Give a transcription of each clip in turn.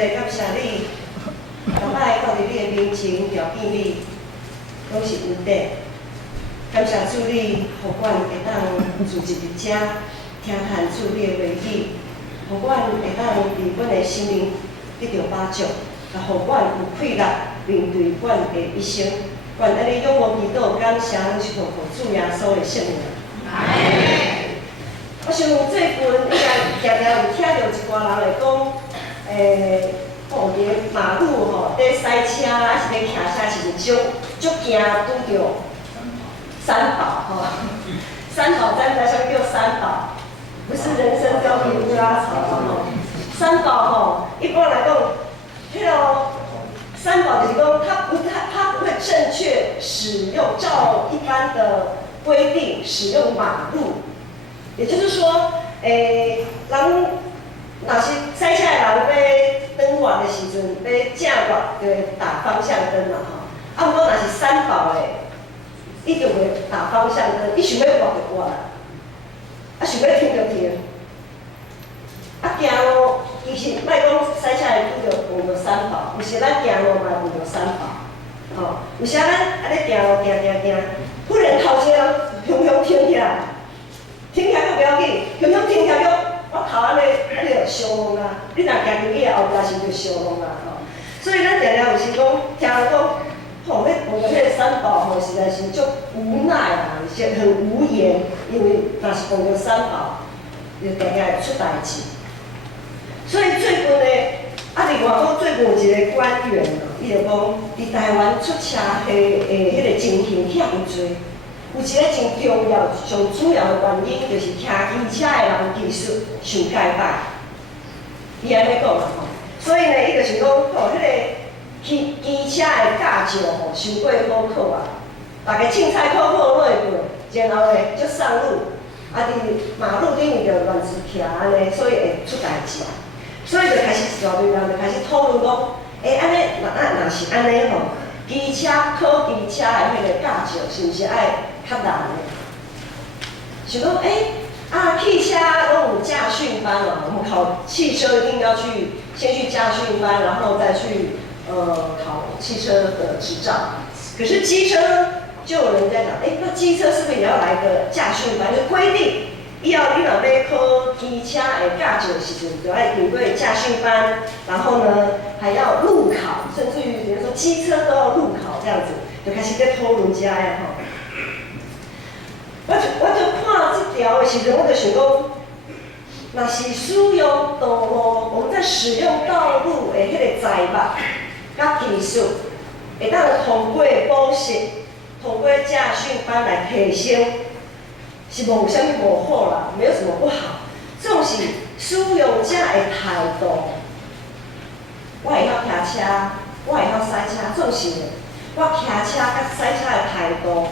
嘞，感谢你，逐摆到伫你的面前条见你，拢是恩典。感谢主你，互阮会当住一日遮，听谈主你的话语，互阮会当伫阮的生命得到帮助，也互阮有气力面对阮的一生。愿安尼仰望祈祷，感谢阮是奉主耶稣的圣名。我想最近应该常常有听到一寡人来讲，步伫马路吼，在塞车还是在骑车时阵，足惊拄着三宝吼。三宝咱知啥叫三宝？不是人参貂皮乌拉草吼。三宝吼，一般来讲，迄个三宝就是讲，它不会正确使用，照一般的规定使用马路。也就是说，人若是塞车的人要转弯的时阵，要正弯就会打方向灯嘛吼。啊，毋过若是三宝的，伊就会打方向灯，伊想要弯就弯，啊想要停就停。啊，行路其实莫讲塞车的拄着碰到三宝，有时咱行路嘛碰到三宝，吼。有时咱安尼行路行，忽然头前人雄停起来。停起来阁不要紧，雄停起来阁我头安尼就烧弄啊！你若行入去后壁是就烧弄啊吼。所以咱常常有时讲，听人讲，吼，迄碰到迄个三宝吼，实在是足无奈啊，是很无言，因为若是碰到三宝，就常常会出代志。所以最近咧，另外讲最近有一个官员哦，伊就讲，伫台湾出车祸的迄个情形遐有多。有一个真重要、上主要的原因，就是骑机车的人技术伤介歹。伊安尼讲嘛吼，所以呢，伊就是讲吼，迄个机车的驾照吼，伤过好考啊。大家凊彩考落过，然后呢，就上路，啊，伫马路顶面就乱自骑安尼，所以会出代志。所以就开始一大堆人就开始讨论讲，安尼若是安尼吼，机车考机车的迄个驾照是毋是爱？较难的，想讲汽车拢有驾训班嘛，我们考汽车一定要先去驾训班，然后再去考汽车的执照。可是机车就有人在讲，那机车是不是也要来个驾训班？就规定，你若要考机车的驾照的时阵，就要经过驾训班，然后呢还要路考，甚至于比如说机车都要路考这样子，就开始在讨论遮呀吼。我就看这条的时阵，我就想讲，若是使用道路，我们在使用道路的迄个财物甲技术，会当通过补习、通过驾训班来提升，是无有啥物无好啦，没有什么不好。总是使用者的态度，我会晓骑车，我会晓驶车，总是我骑车甲驶车的态度。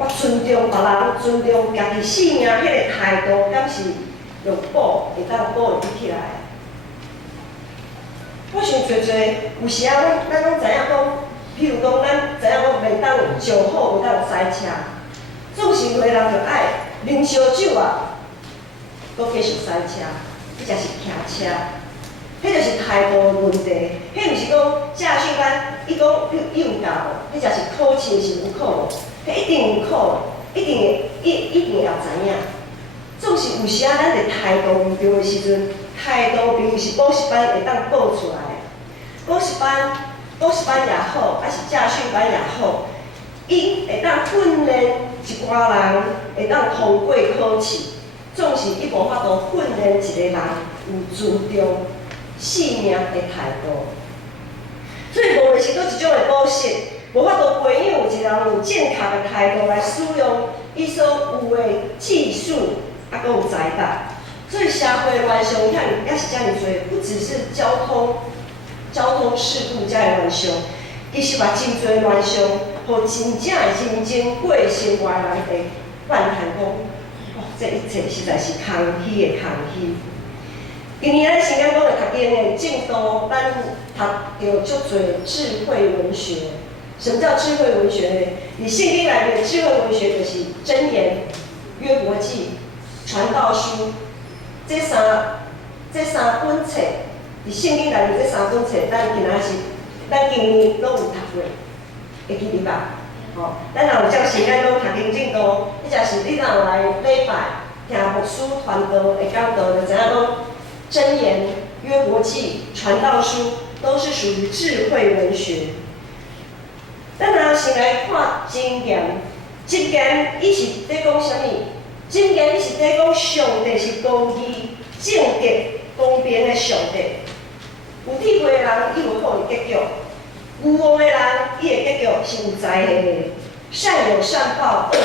我尊重别人，尊重家己性命，迄个态度，敢是用保会当保得起来。我想做有时啊，咱拢知影讲，譬如讲，咱知影讲袂当酒后袂当驶车，总是有个人就爱啉烧酒啊，搁继续驶车，迄才是骑车，迄就是态度的问题。迄毋是讲驾训班，伊讲伊有教无，迄才是考试是有考无。一定有考，一定要知影。总是有时啊，咱的态度唔对的时阵，态度并不是补习班会当补出来的。补习班也好，还是驾训班也好，伊会当训练一寡人会当通过考试。总是伊无法度训练一个人有尊重性命的态度。所以无的是倒一种的补习。无法度培养一个人有健康的态度来使用伊所有的技术，啊，搁有财力。所以社会乱象也是遮尔多，不只是交通事故遮个乱象，其实嘛真侪乱象，互真正认真过生活的人会赞叹讲，这一切实在是空虚的空虚。今年咱新加坡的读经的进度，咱读到足侪智慧文学。什么叫智慧文学呢？以圣经来面，智慧文学就是箴言、约伯记、传道书，这三本册伫圣经内面这3本册，咱今年拢有读过，会记得吧？吼，咱若有照时间拢读经进度，或者是你若有来礼拜听牧师传道的讲道，就知影讲箴言、约伯记、传道书都是属于智慧文学。咱若先来看箴言，箴言伊是在讲啥物？箴言伊是在讲上帝是公义、正直、公平的上帝。有智慧的人，伊有好的结局；有恶的人，伊的结局是有灾害的。善有善报，恶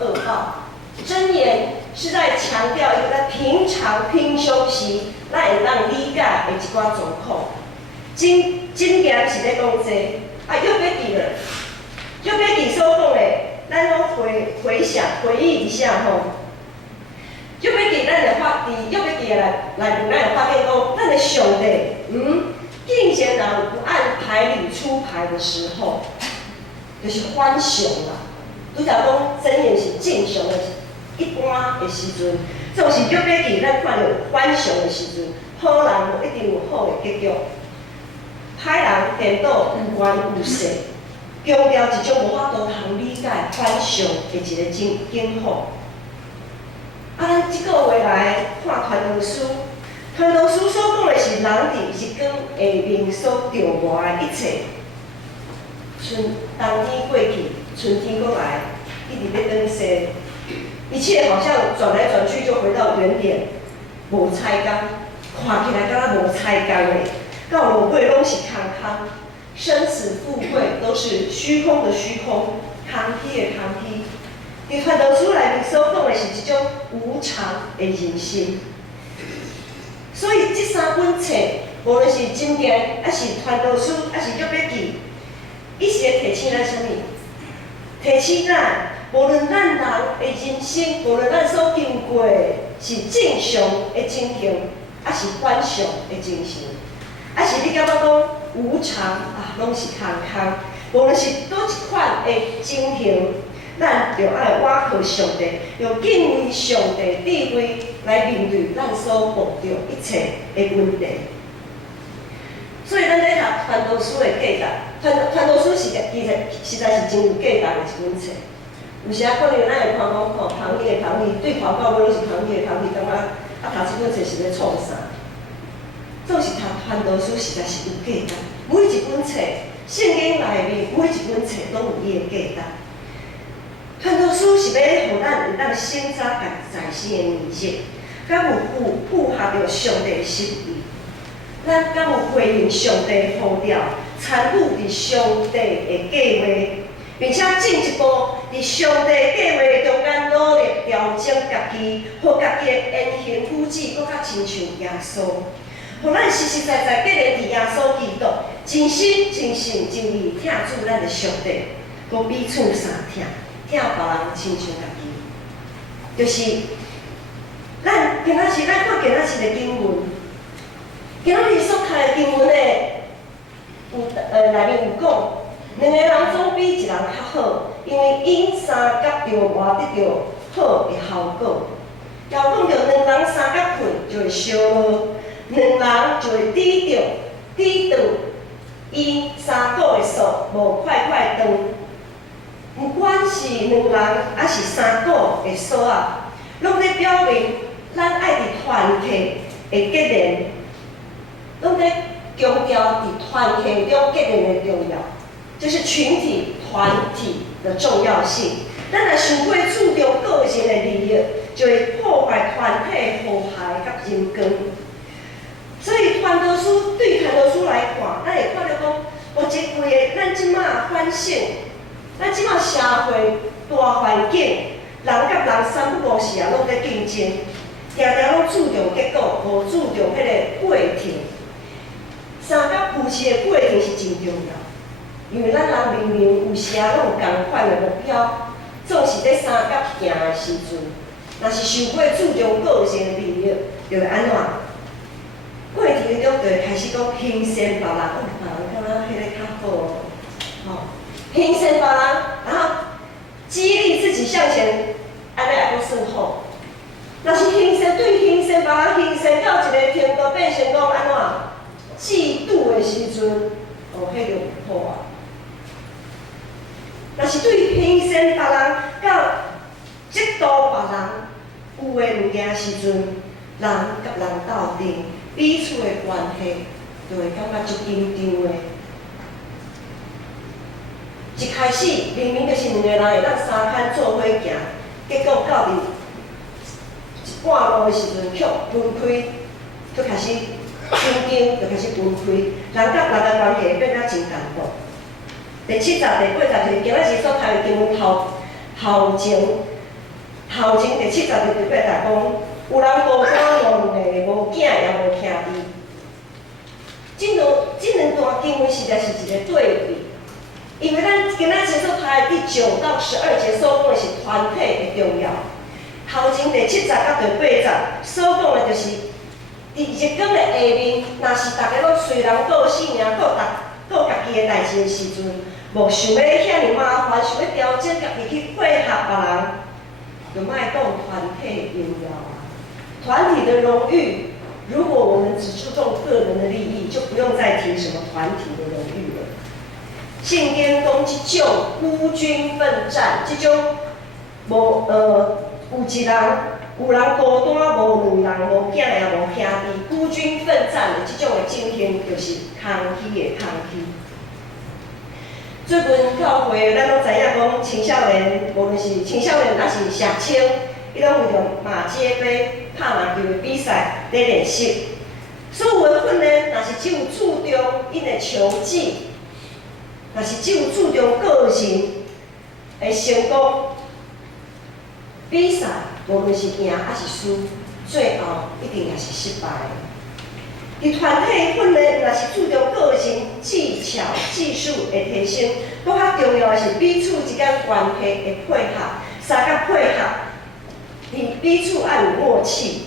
有恶报。箴言是在强调一个在平常平常时，咱会当理解的一寡状况。箴言是在讲这约伯记了，约伯记所讲的，咱拢回想回忆一下吼。约伯记咱会发伫约伯记的内面，咱会发现讲，咱的上帝，竟然人不按牌理出牌的时候，就是反常啦。拄则讲箴言是正常的、一般的时阵，总是约伯记咱看到反常的时阵，好人就一定有好的结局，歹人颠倒有冤有势，强调一种无法度通理解反常的一个境况。咱即个月来看传道书，传道书所讲的是人伫日光下面所着磨的一切。冬天过去，春天过来，一直要转西，一切好像转来转去就回到原点，无彩工，看起来敢若无彩工的，到落尾拢是空空，生死富贵都是虚空的虚空，空虚的空虚。伫传道书内面所讲的是一种无常的人生，所以这3本册，无论是箴言，还是传道书，还是约伯记，伊是咧提醒咱啥物？提醒咱，无论咱人的人生，无论咱所经过的是正常的情形，还是反常的情形，还是你感觉讲无常拢是空空，无论是倒一款的情形。咱就爱倚靠上帝，用敬畏上帝智慧来面对咱所遇到一切的问题。所以咱在读传道书的价值，传道书其实在是真有价值的一本册。有时可能咱会看讲，旁边的旁边，对头到尾拢是旁边的旁边，感觉读这本册是咧创啥？总是读传道书实在是有价值。每一本册，圣经内面每一本册拢有伊的价值。传道书是要互咱会当省察家己在生的年日，敢有符合着上帝的心意？咱敢有回应上帝的呼召，参与伫上帝的计划，并且进一步伫上帝计划中间努力调整家己，互家己的言行举止搁较亲像耶稣，互咱实实在在建立伫耶稣基督，真心真性真意听主咱的上帝，搁彼此相听。听别人亲像家己，就是咱今仔日咱看今仔日的经文，今仔日所读的经文内面有讲，两个人总比一人较好，因为因三甲着磨得着好的效果。要讲着两人三甲配就会相合，两人就会抵挡因三个的数无快快长。不管是两人还是三个的数啊，拢在表明咱爱伫团体的结连，拢在强调伫团体中结连的重要，就是群体团体的重要性。咱若想过注重个人的利益，就会破坏团体和谐甲人格。所以传道书对传道书来看，咱会看到讲，有一位咱即马反省。咱即马社会大环境，人甲人三不五时拢在竞争，常常拢注重结果，无注重迄个过程。三甲夫妻的过程是真重要，因为咱人明明有时拢有同款的目标，总是在三甲行的时阵，若是想过注重个人的利益，就会安怎？过程中就会开始讲轻视别人，别人敢若迄个较好，评审别人，然后激励自己向前，安尼也阁算好。若是对评审别人评审到一个程度，变成讲安怎？嫉妒的时阵，哦，迄就唔好啊。若是对牺牲别人，到嫉妒别人有诶物件时阵，人甲人斗阵，彼此诶关系就会感觉足紧张诶。一开始明明就是两个人会当相牵做伙行，结果到伫一半路的时阵，却分开，却开始紧张，就开始分开，人甲人的关系变啊真艰苦。第70、第80题，今仔日所读的经文头前第70、第80讲，有人孤单无两个，无囝也无兄弟。这两段经文实在是一个对比。因为咱今仔日所读的第9到12节所讲的是团体的重要，头前第70到第80所讲的就是伫日光的下面，若是大家拢随人过性命，过家己的代志的时阵，无想要遐尼麻烦，想要调整家己去配合别人，就莫讲团体的重要啊。团体的荣誉，如果我们只注重个人的利益，就不用再提什么团体的荣誉了。圣经讲即种孤军奋战，即种有人孤单，无两人，无囝也无兄弟，孤军奋战的即种的精神，就是空虚的空虚。最近教会咱拢知影讲，青少年无论是青少年还是社青，伊拢为着马街杯拍篮球的比赛咧练习。所有的训练，若是只有注重因的球技。若是只有注重个人的成功，比赛无论是赢还是输，最后一定也是失败的。伫团体训练，若是注重个人技巧、技术的提升，搁较重要的是彼此之间关系的配合，三角配合，彼此要有默契，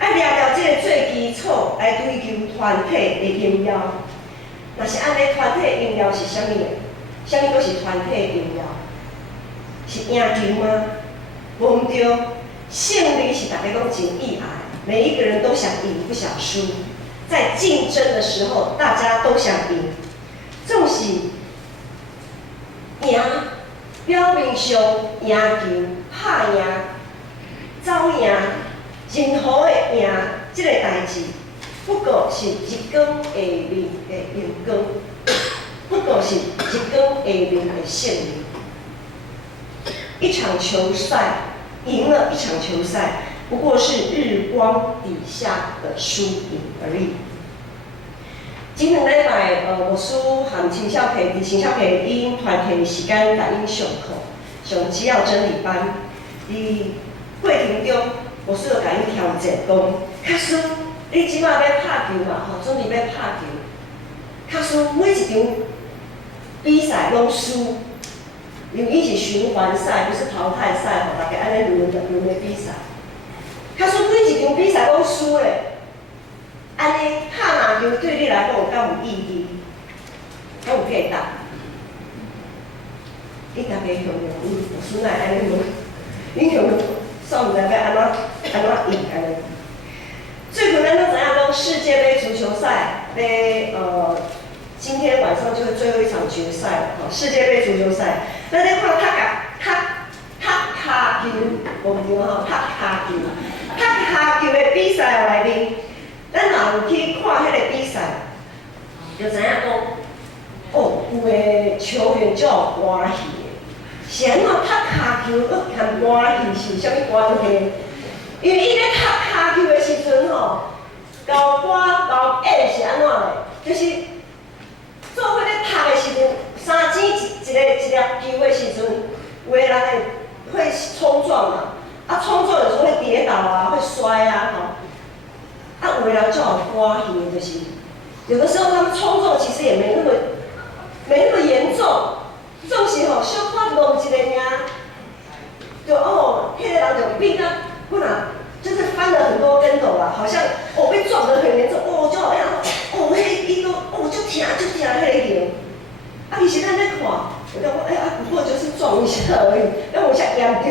要抓到这个最基础来追求团体的荣耀。若是安尼，团体的荣耀是啥物？啥物阁是团体的荣耀？是赢球吗？无毋对，胜利是大家拢真意爱，每一个人都想赢，不想输。在竞争的时候，大家都想赢。纵是赢，表面上赢球、拍赢、走赢、任何的赢，这个代志。不过是日光下面的阳光，不过是日光下面的胜利。一场球赛赢了一场球赛，不过是日光底下的输赢而已。前两礼拜，牧师和青少培伫青少培因团体时间甲因上课，上只要真理班。伫过程中，牧师就甲因挑战讲，卡叔。你即摆要拍球嘛？吼，准备要拍球。卡输每一场比赛拢输，因为伊是循环赛，不是淘汰赛，吼，大家安尼轮的比赛。卡输每一场比赛拢输咧，安尼拍篮球对你来讲有敢有意义？敢有价值？你大家想想，有孙来安尼问，你想煞毋知要安怎赢安尼？最近咱都知影讲世界杯足球赛，今天晚上就是最后一场决赛了，世界杯足球赛。咱咧看踢骹球，无毋对吼，踢骹球的比赛内面，咱若有去看迄个比赛，就知影讲，哦，有的球员就有欢喜的，是安怎踢骹球佮欢喜是有啥物关系？因为伊咧踢骹球的时阵吼，交歌交演是安怎嘞？就是做伙咧踢的时阵，3钱一粒球的时阵，有的人会冲撞嘛，冲撞有时候会跌倒啊，会摔啊，吼。有的人就有欢喜的，就是有的时候他们冲撞其实也没那么严重，总是吼小可弄一个尔，就迄个人就变啊。不然就是翻了很多跟头啦，好像被撞得很严重，就好像伊都就疼迄个球。其实咱咧看，我讲不过就是撞一下而已，要有遐严重。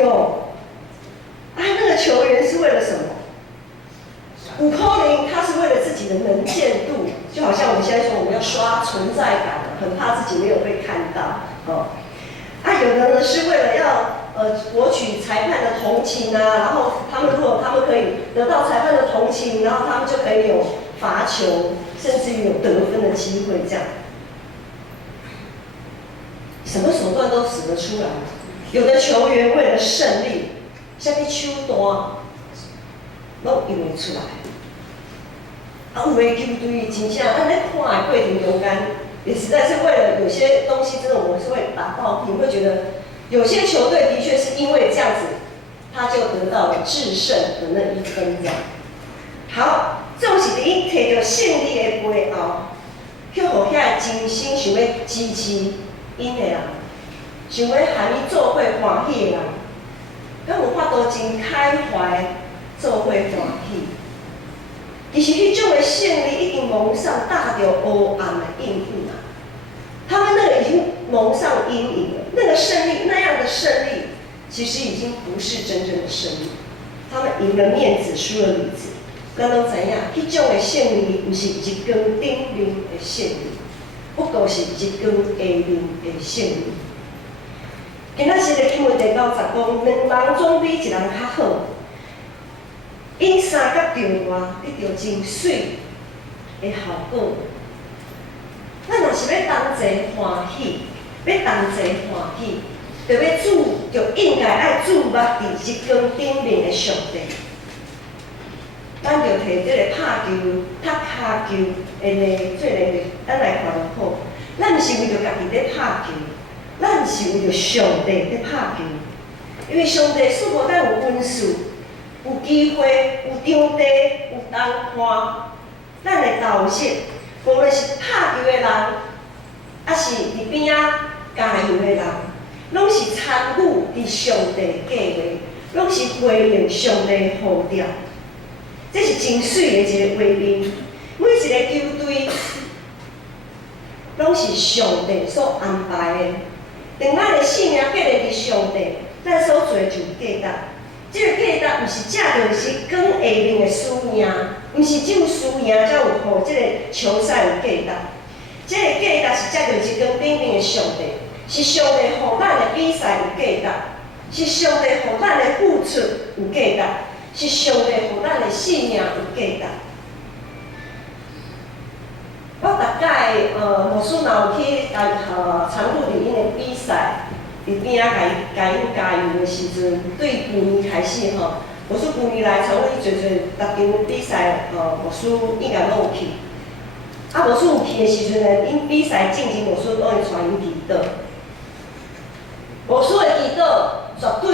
那个球员是为了什么？有可能他是为了自己的能见度，就好像我们现在说我们要刷存在感，很怕自己没有被看到哦。啊，有的呢是为了要博取裁判的同情啊，然后如果他们可以得到裁判的同情，然后他们就可以有罚球，甚至于有得分的机会这样。什么手段都使得出来。有的球员为了胜利，像你手段，拢用得出来。啊，有的球队真正咱咧看的过程中间，也实在是为了有些东西，真的我们是会打抱不平，会觉得有些球队的确是因为这样子，他就得到了制胜的那1分这样。好，总是伫伊摕到胜利的背后，去互遐真心想要支持因的人，想要和伊做伙欢喜的人，敢有法度真开怀做伙欢喜。其实迄种的胜利已经蒙上大着黑暗的阴影啊！他们那个已经蒙上阴影了。那个胜利，那样的胜利，其实已经不是真正的胜利。他们赢了面子，输了里子。咱拢知影，迄种的胜利，毋是一光顶面的胜利，不过是一光下面的胜利。今仔日的经文第90讲，两人总比一人较好。因三甲中外得到真水的效果。咱若是要同齐欢喜，要同齐欢喜，就应该爱注目伫一光顶面的上帝。咱就摕这个拍球、踢骹球的做例子，咱来看就好。咱毋是为着家己咧拍球，咱是为着上帝咧拍球。因为上帝赐予咱有恩赐。有机会，有场地，有人看，咱的投射，无论是拍球的人，还是伫边仔加油的人，拢是参与伫上帝计划，拢是回应上帝的呼召。这是真水的一个画面。每一个球队，拢是上帝所安排的。当咱的性命建立伫上帝，咱所做就价值。这个价值毋是借着是光下面的输赢，毋是只有输赢才有互这个球赛有价值。这个价值是借着一光顶面的上帝，是上帝互咱的比赛有价值，是上帝互咱的付出有价值，是上帝互咱的性命有价值。我大概牧师若有去参与伫因的比赛。伫边仔甲因加油的时阵，对旧年开始吼，牧师旧年来参与做逐场比赛，牧师应该拢有去。啊，牧师有去的时阵呢，因比赛进前，牧师拢会带因祈祷。牧师的祈祷绝对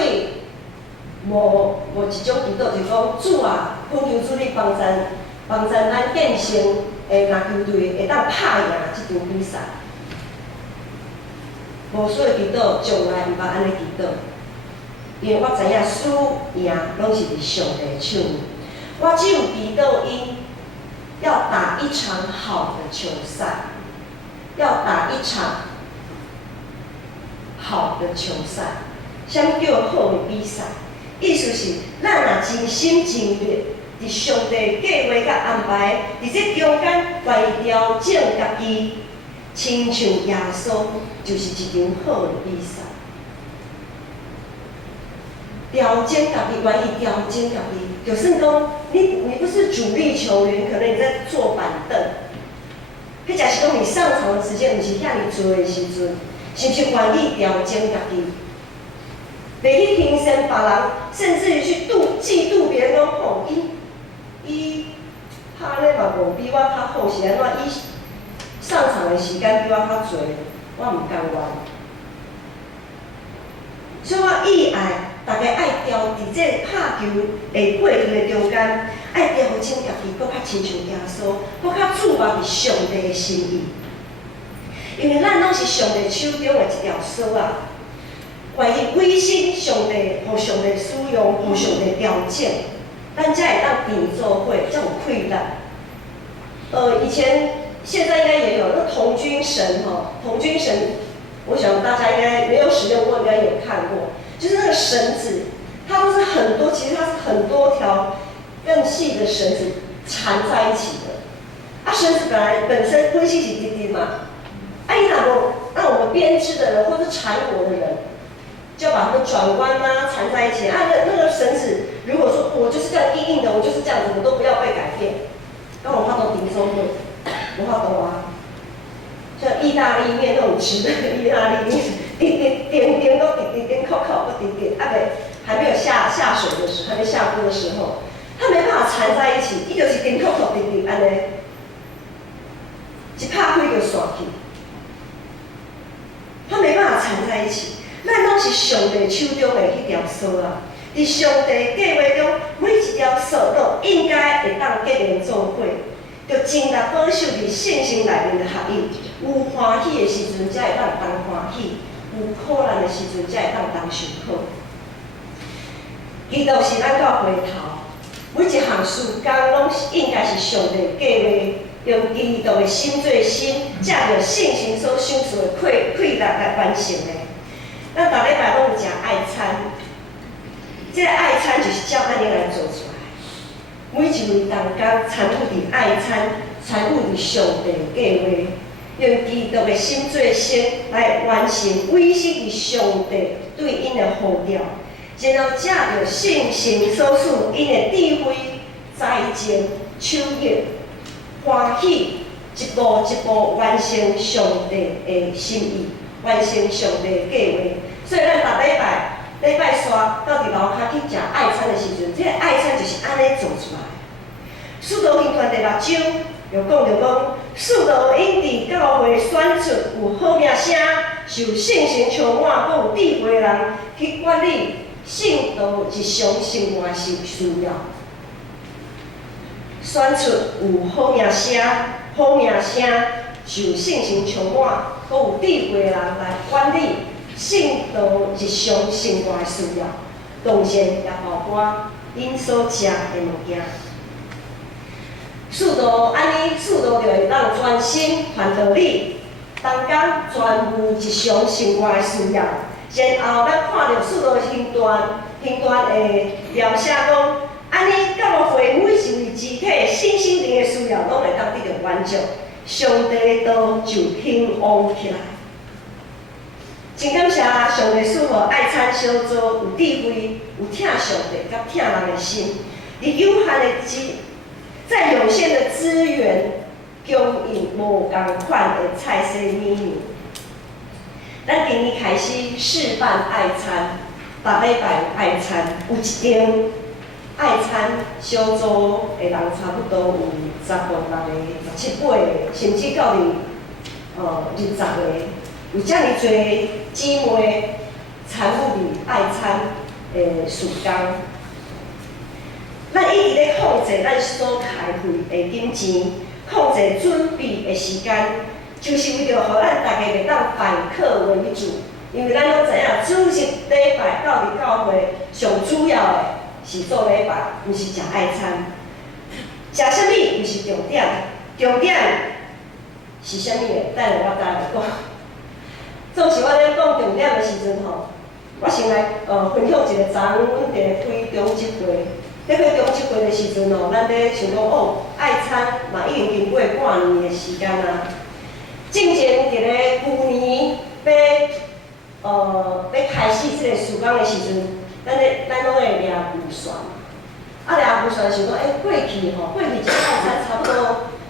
无一种祈祷，就是讲主啊，恳求主你帮咱建成诶篮球队会当拍赢即场比赛。无所的祈祷，从来毋捌安尼祈祷，因为我知影输赢拢是伫上帝的手里。我只有祈祷因要打一场好的球赛，要打一场好的球赛。啥物叫好的比赛？意思是咱若真心真意，伫上帝计划甲安排，伫这中间愿意调整家己。亲像耶稣就是一场好的比赛，调整家己，愿意调整家己。就算讲你不是主力球员，可能你在坐板凳，迄假是讲你上场的时间毋是遐尼多的时阵，是不是愿意调整家己？袂去评审别人，甚至于去嫉妒别人讲吼，伊拍咧嘛无比我较好，是安怎伊？上场的时间比我较侪，我毋甘愿。所以我意爱大家爱伫这拍球的过程的中间，爱调整家己，搁较亲像耶稣，搁较注目伫上帝的心意。因为咱拢是上帝手中的一条绳啊，愿意委身上帝，互上帝使用，互上帝调整，咱才会当变做伙，才有快乐。以前。现在应该也有那童军绳童军绳，我想大家应该没有使用过，应该有看过。就是那个绳子，它都是很多，其实它是很多条更细的绳子缠在一起的。啊，绳子本身本身是直直嘛，啊，伊若无，那我们编织的人或者缠裹的人，就要把它们转弯啊，缠在一起啊。那个绳子，如果说我就是这样硬硬的，我就是这样子，我都不要被改变。那我怕到顶松会，我怕懂啊。像意大利面那种直的意大利面，点都点扣都点，啊不，还没有下水的时候，还没下锅的时候，它没办法缠在一起，伊就是点扣安尼，一拍开就散去，它没办法缠在一起。咱拢是上帝手中的迄条绳啊，伫上帝计划中，每一条绳都应该会当结连做伙，就尽力保守伫圣心内面的合一。有欢喜的时阵，才会当当欢喜；有苦难的时阵，才会当当受苦。基督是咱到回头，每一项事工拢应该是上帝计划，用基督的心做心，借着信心所想出的快力来完成的。咱逐礼拜拢有食爱餐，这个爱餐就是照安尼来做出来。每一位同工参与伫爱餐，参与伫上帝计划，用基督的心做心来完成委身伫上帝对因的呼召，然后借着信心所赐因的智慧、才情、手艺、欢喜，一步一步完成上帝的心意，完成上帝的计划。所以咱逐礼拜三到伫楼骹去食爱餐的时阵，这个爱餐就是安尼做出来。使徒行传第6章又讲着讲，使徒因伫教会选出有好名声、受信心充满、阁有智慧的人去管理信徒日常生活的需要。选出有好名声、受信心充满、阁有智慧的人来管理信徒日常生活的需要，当然也包括因所食的物件。使徒就会当专心传道理，当工专顾日常生活的需要。然后咱看到使徒行传的描写讲，安尼教会每一位肢体身心灵的需要，拢会当得到满足，上帝的道就兴旺起来。真感谢上帝赐予爱餐小组有智慧、有疼上帝甲疼人的心，在有限的资源供应无同款的菜色美味。咱今年开始示范爱餐，逐礼拜有爱餐，有一场爱餐小组的人差不多有15、16个、17、8个，甚至到20个。有遮尔侪姊妹参与伫爱餐的事工，咱一直咧控制咱所开会的金钱，控制准备的时间，就是为着互咱大家袂当反客为主。因为咱拢知影，主日礼拜到伫教会上主要的是做礼拜，毋是食爱餐。食啥物毋是重点，重点是啥物的？等下我再来讲。总是我咧讲重点的时阵吼，我先来分享一个昨昏阮伫开中职会，咧开中职会的时阵吼，咱咧想讲爱餐嘛已经经过半年的时间啊。正前伫咧旧年要开始即个事工的时阵，咱拢会掠预算，掠预算想讲过去一个爱餐差不多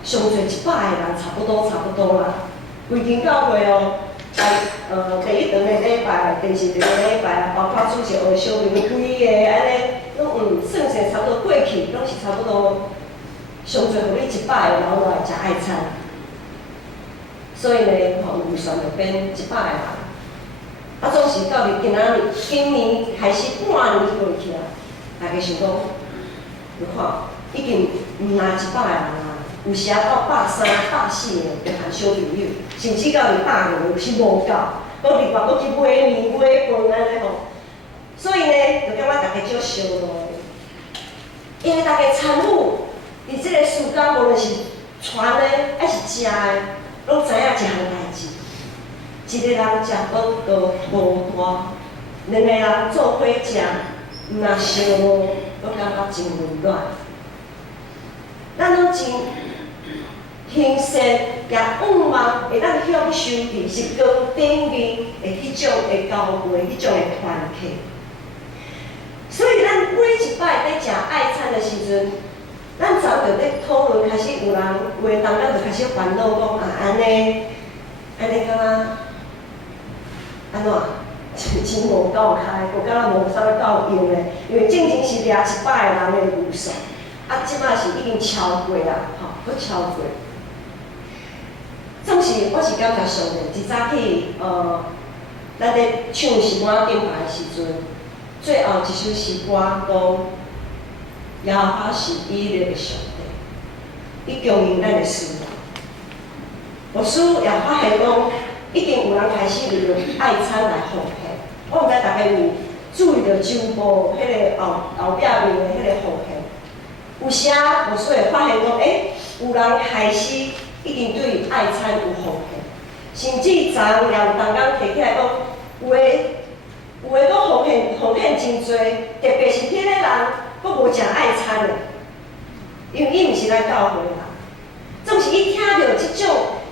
上侪100个人，差不多啦。规间教会第一场的礼拜，第2场的礼拜，包括主席的小明几个安尼，拢算算差不多过去，拢是差不多上侪互你100个人来食爱餐。所以呢，预算就变100个人。总是到今年开始半年过去啊，大家想讲，你看已经毋拿100个人啊。有时到130、140个就含小朋友，甚至到200个有是无够，搁另外搁去买面买饭安尼吼。所以呢，就感觉大家足烧脑的，因为大家参与伫即个事工，无论是传的还是食的，拢知影一项代志。一个人食饭都无大，2个人做伙食，毋若烧脑，都感觉真混乱。咱拢真形善也愿望会当享受伫日光顶面的迄种的交汇，迄种的团契。所以咱每一摆咧食爱餐的时阵，咱早就咧讨论，开始有人有的当咱就开始烦恼讲安尼敢若安怎？钱无够开，我敢若无啥物够用的，因为正经是掠100个人的预算，即摆是已经超过啊，佫超过。总是我是感谢上帝，一早起咱咧唱诗歌敬拜的时阵，最后一首诗歌讲，耶和华是以色列的上帝，伊供应咱的需要。牧师也发现讲，已经有人开始利用爱餐来奉献。我毋知大家有注意到周报迄个后壁面的迄个奉献，有时牧师会发现讲，有人开始已经对爱餐有奉献，甚至昨也有同工提起来讲，有的佫奉献真多，特别是迄个人佫无食爱餐的，因为伊毋是咱教会人，总是伊听到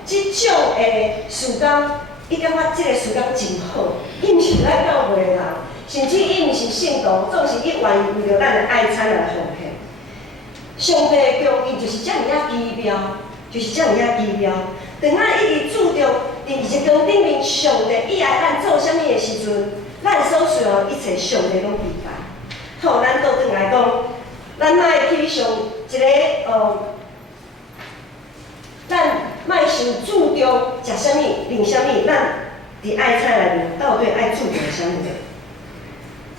即种的事工，伊感觉即个事工真好，伊毋是咱教会的人，甚至伊毋是信徒，总是伊愿意为着咱的爱餐来奉献。上帝的供应就是遮尔啊奇妙，就是遮尔啊奇妙。当咱一直注重伫日光顶面，上帝伊爱咱做啥物的时阵，咱所需要一切上帝拢理解。好，咱倒转来讲，咱莫去上一个咱莫伤注重食啥物、啉啥物，咱伫爱菜内面到底爱注重啥物？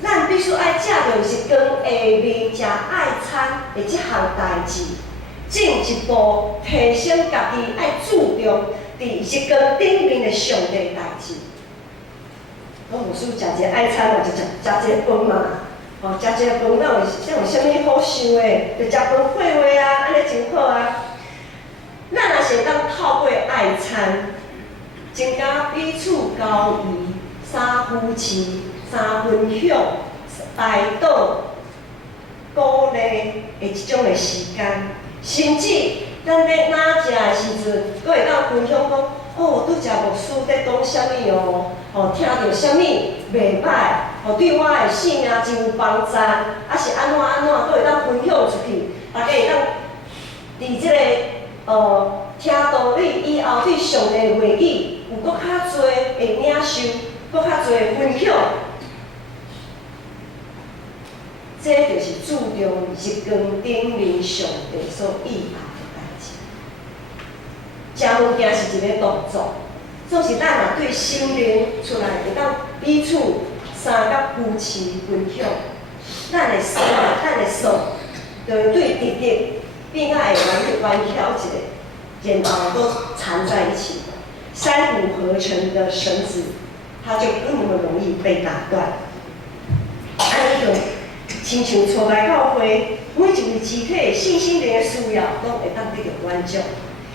咱必须爱食着日光下面食爱餐的即项代志，进一步提升家己爱注重伫日光顶面的上帝代志。我无需食一个爱餐，就食一个饭嘛。食一个饭，哪有啥物好想的？就食饭会话啊，安尼真好啊。咱若是当透过爱餐，增加彼此交谊、三夫妻、三分享、带动、鼓励的即种的时间，甚至咱咧哪食的时阵，佫会当分享讲，拄食牧师咧讲啥物听到啥物袂歹，对我的性命真有帮助，是安怎，佫会当分享出去，大家会当伫即个听道理以后，对上帝的话语有佫较侪的领受，佫较侪的分享。这就是注重日光顶面上帝所意爱的代志。食物件是一个动作，总是咱若对心灵出来会当彼此三甲夫妻分享，咱的心、咱的手，就会对直直变啊会弯翘一个，然后都缠在一起，三股合成的绳子，它就不那么容易被打断。安尼就亲像初来教会，每一位肢体信心灵的需要，拢会当得到满足，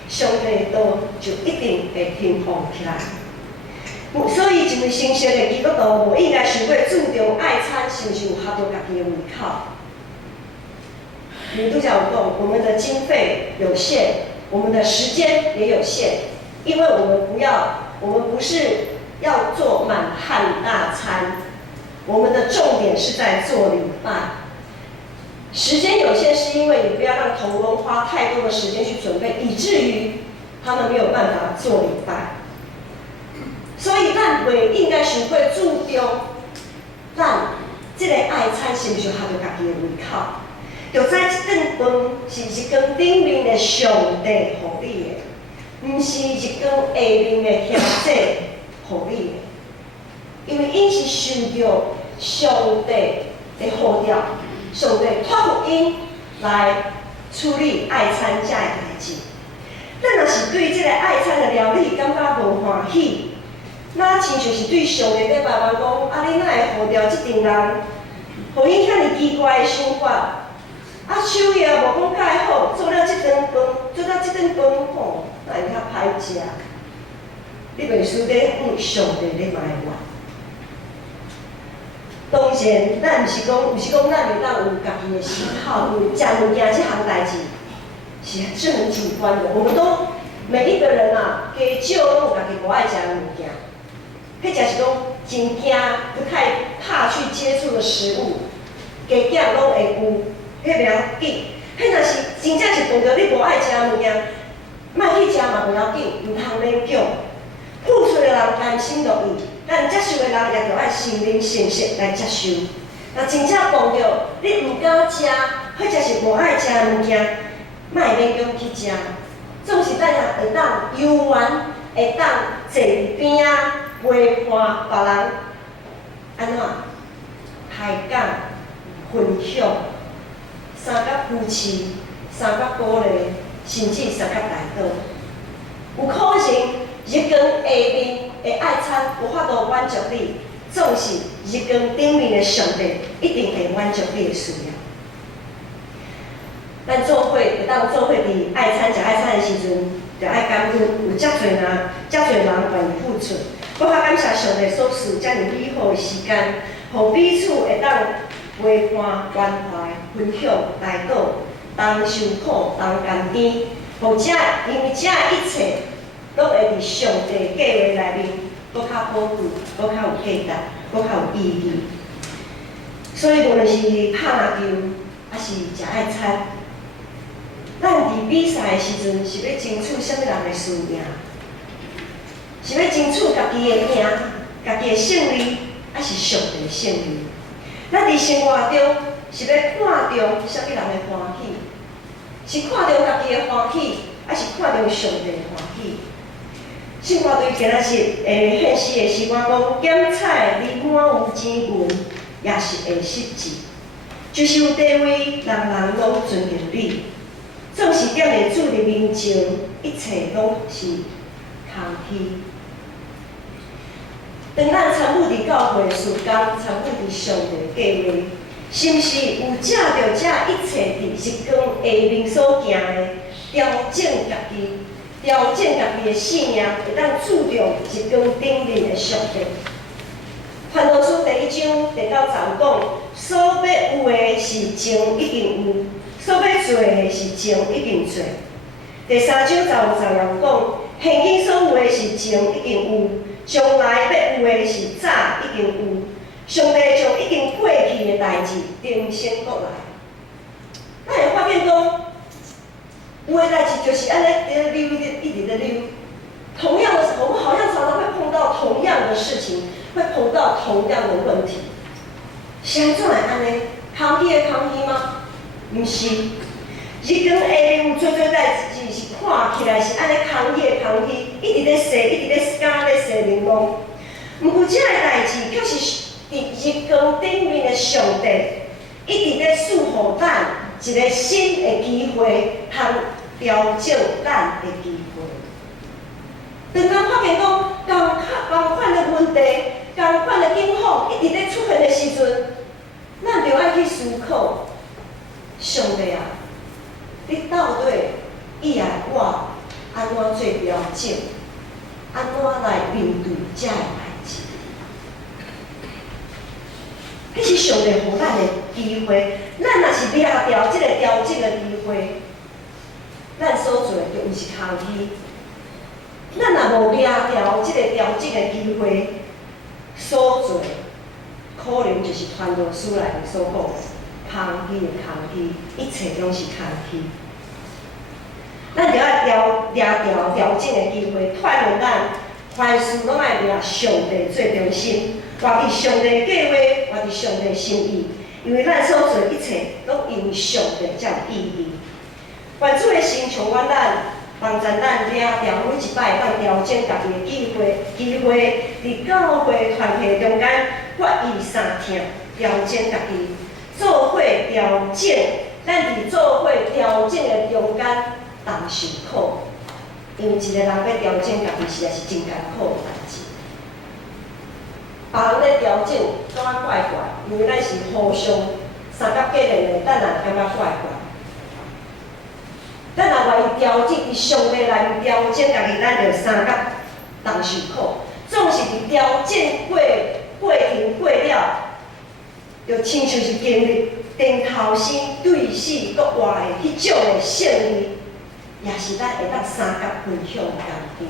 上帝都就一定会平衡起来。所以，一位成熟的基督徒，无应该想过注重爱餐，是毋是有合着家己的胃口？你都讲过，我们的经费有限，我们的时间也有限，因为我们不是要做满汉大餐。我们的重点是在做礼拜，时间有限，是因为你不要让同工花太多的时间去准备，以至于他们没有办法做礼拜。所以咱袂应该想过注重咱这个爱餐是毋是合着家己的胃口，就知这顿饭是日光顶面的上帝互你的，毋是日光下面的兄弟互你的。因为因是受到上帝的呼召，上帝托付因来处理爱餐这个代志。咱若是对这个爱餐的料理感觉无欢喜，那亲像是对上帝在慢慢讲，你哪会呼召这阵人，互因遐尼奇怪的想法？手艺也无讲介好，做了这顿饭，哪会较歹食？你袂输咧上帝咧埋怨。当然，咱毋是讲咱袂当有家己的喜好，因为食物件这项代志是很主观的，我们都每一个人啊，加少拢有家己无爱食的物件，迄才是讲真惊，不太怕去接触的食物，加减拢会有，迄袂要紧。迄若是真正是碰到你无爱食的物件，莫去食嘛袂要紧，毋通勉强。付出的人甘心乐意，咱接受的人也着爱心灵诚实来接受。若真正碰到你毋敢食，或者是无爱食的物件，莫勉强去食。总是咱也会当游玩，会当坐伫边仔陪伴别人，安怎开讲分享，相甲夫妻，相甲鼓励，甚至相甲大岛，有可能日光下面的爱餐无法度满足你，总是日光顶面的上帝一定会满足你的需要。咱做伙会当做伙伫爱餐食爱餐的时阵，就爱感恩有遮侪人愿意付出。我较感谢上帝所赐遮尔美好的时间，互彼此会当陪伴、关怀、分享、来倒，同受苦、同甘甜，互因为遮一切拢会伫上帝计划内面，搁较宝贵、搁较有价值、搁较有意义。所以无论是拍篮球，还是食爱餐。咱伫比赛的时阵，是要争取什么人的输赢？是要争取家己的赢、家己的胜利，还是上帝的胜利？咱伫生活中是要看重什么人的欢喜？是看重家己的欢喜，还是看重上帝的欢喜？生活对今仔日现实的时光讲，检彩你满有钱银，也是会失志。就是有地位，人人拢尊敬你。总是踮在主的面前，一切拢是空虚。当咱参与伫教会事工，参与伫上帝计划，是毋是有借着这一切伫日光下面所行的，调整家己的信仰，会当注重日光顶面的上帝。传道书第1章第9、10讲，所要有的是情一定有。所要做的是情一定做。第3章15、16讲，现今所有的是情一定有，将来要有的是早一定有。上帝将已经过去的代志重新过来。咱会发现讲，有的代志就是安尼在溜，一直在溜。同样的，我们好像常常会碰到同样的事情，会碰到同样的问题。是安怎会安尼？空虚的空虚吗？毋是，日光下面有做代志是看起来是安尼空虚的空虚，一直咧洗，一直咧干咧洗面膜。毋过，这个代志却是伫日光顶面的上帝，一直咧赐予咱一个新的机会，通调整咱的机会。当咱发现讲同款的问题、同款的境况一直咧出现的时阵，咱就爱去思考。上帝啊，你到底以后我安怎做调整？安怎来面对这个代志？迄是上帝予咱的机会，咱若是抓到这个调整的机会，咱所做就毋是空虚。咱若无抓到这个调整的机会，所做可能就是传道书内面所讲的。空虚的空虚，一切拢是空虚。咱就要抓到调整的机会，锻炼咱凡事拢爱抓上帝最中心，活伫上帝的计划，活伫上帝的心意。因为咱所做一切，拢因为上帝才有意义。愿主的心充满咱，帮助咱抓到每一摆咱调整家己的机会，伫教会团体中间决意三听，调整家己。做伙调整，咱伫做伙调整的中间，同受苦，因为一个人要调整家己，实在是真艰苦的代志。别人咧调整，感觉怪怪，因为咱是互相三角结连的，咱也感觉怪怪。咱若愿意调整伫上帝内面调整家己，咱就三角同受苦。总是伫调整过程过了。就亲像是经历顶头先对死国外的迄种的胜利，也是咱会当三角分享的甘甜，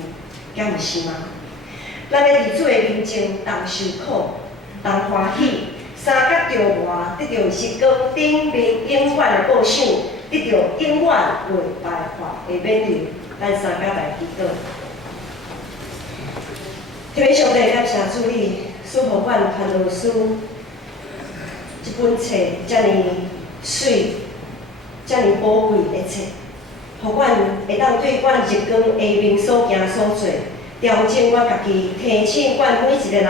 敢毋是吗？咱的伫主的面前，同受苦，同欢喜，三角着活，得到日光顶面永远的报赏，得到永远袂败坏的免流。咱三角来祈祷。天父上帝，感谢主你赐互阮传道书这本册遮尔水、遮尔宝贵的册，互阮会当对阮日光下面所行所做，调整阮家己，提醒阮每一个人，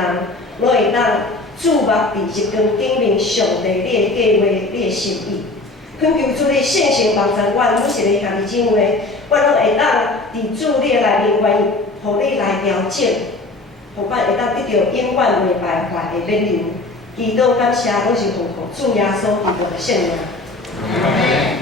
拢会当注目伫日光顶面上帝你的计划、你的心意。恳求主你圣神帮助阮每一个兄弟姊妹，阮拢会当伫主你的内面，愿意互你来调整，互阮会当得到永远袂败坏的免流。祈祷感谢，拢是奉主耶稣基督的圣名。